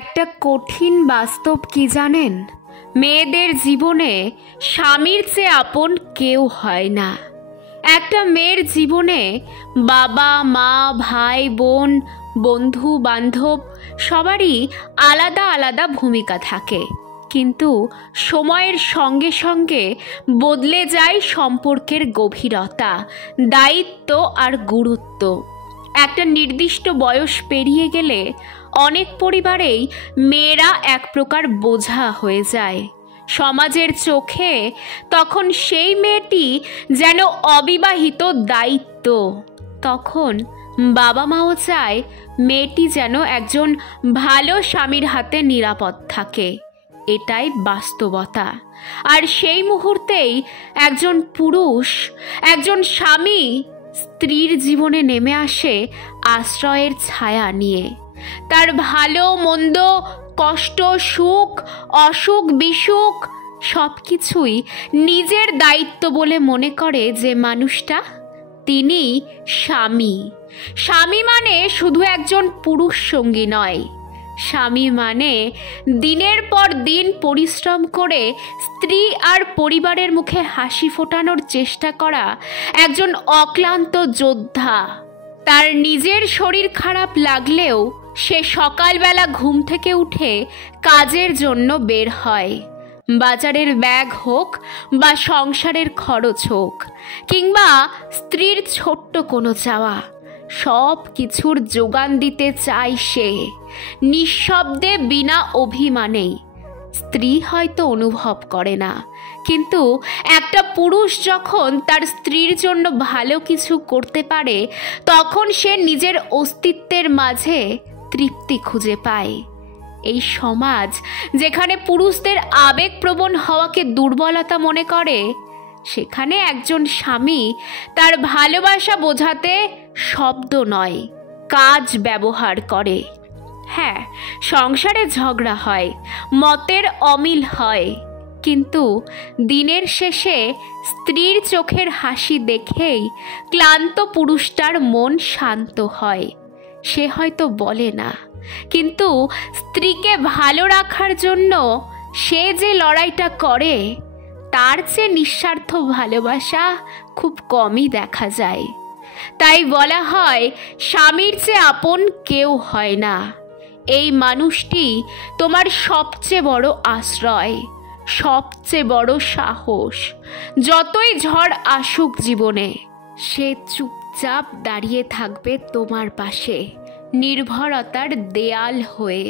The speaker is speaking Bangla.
একটা কঠিন বাস্তব কি জানেন? মেয়েদের জীবনে স্বামীর চেয়ে আপন কেউ হয় না। একটা মেয়ের জীবনে বাবা মা ভাই বোন বন্ধু বান্ধব সবারই আলাদা আলাদা ভূমিকা থাকে, কিন্তু সময়ের সঙ্গে সঙ্গে বদলে যায় সম্পর্কের গভীরতা, দায়িত্ব আর গুরুত্ব। একটা নির্দিষ্ট বয়স পেরিয়ে গেলে অনেক পরিবারেই মেয়েরা এক প্রকার বোঝা হয়ে যায়। সমাজের চোখে তখন সেই মেয়েটি যেন অবিবাহিত দায়িত্ব। তখন বাবা মাও চায় মেয়েটি যেন একজন ভালো স্বামীর হাতে নিরাপদ থাকে। এটাই বাস্তবতা। আর সেই মুহূর্তেই একজন পুরুষ, একজন স্বামী স্ত্রীর জীবনে নেমে আসে আশ্রয়ের ছায়া নিয়ে। তার ভালো মন্দ, কষ্ট সুখ, অসুখ বিসুখ সব কিছুই নিজের দায়িত্ব বলে মনে করে যে মানুষটা, তিনি স্বামী। স্বামী মানে শুধু একজন পুরুষ সঙ্গী নয়, স্বামী মানে দিনের পর দিন পরিশ্রম করে স্ত্রী আর পরিবারের মুখে হাসি ফোটানোর চেষ্টা করা একজন অক্লান্ত যোদ্ধা। তার নিজের শরীর খারাপ লাগলেও সে সকালবেলা ঘুম থেকে উঠে কাজের জন্য বের হয়। বাজারের ব্যাগ হোক বা সংসারের খরচ হোক কিংবা স্ত্রীর ছোট্ট কোনো চাওয়া, সব কিছুর যোগান দিতে চায় সে, নিঃশব্দে বিনা অভিমানেই। স্ত্রী হয়তো অনুভব করে না, কিন্তু একটা পুরুষ যখন তার স্ত্রীর জন্য ভালো কিছু করতে পারে তখন সে নিজের অস্তিত্বের মাঝে তৃপ্তি খুঁজে পায়। এই সমাজ যেখানে পুরুষদের আবেগপ্রবণ হওয়াকে দুর্বলতা মনে করে, সেখানে একজন স্বামী তার ভালোবাসা বোঝাতে শব্দ নয়, কাজ ব্যবহার করে। হ্যাঁ, সংসারে ঝগড়া হয়, মতের অমিল হয়, কিন্তু দিনের শেষে স্ত্রীর চোখের হাসি দেখেই ক্লান্ত পুরুষটার মন শান্ত হয়। সে হয়তো বলে না, কিন্তু স্ত্রীকে ভালো রাখার জন্য সে যে লড়াইটা করে, তার চেয়ে নিঃস্বার্থ ভালোবাসা খুব কমই দেখা যায়। তাই বলা হয়, স্বামীর চেয়ে আপন কেউ হয় না। এই মানুষটি তোমার সবচেয়ে বড় আশ্রয়, সবচেয়ে বড় সাহস। যতই ঝড় আসুক জীবনে, সে চুপচাপ দাঁড়িয়ে থাকবে তোমার পাশে, নির্ভরতার দেয়াল হয়ে।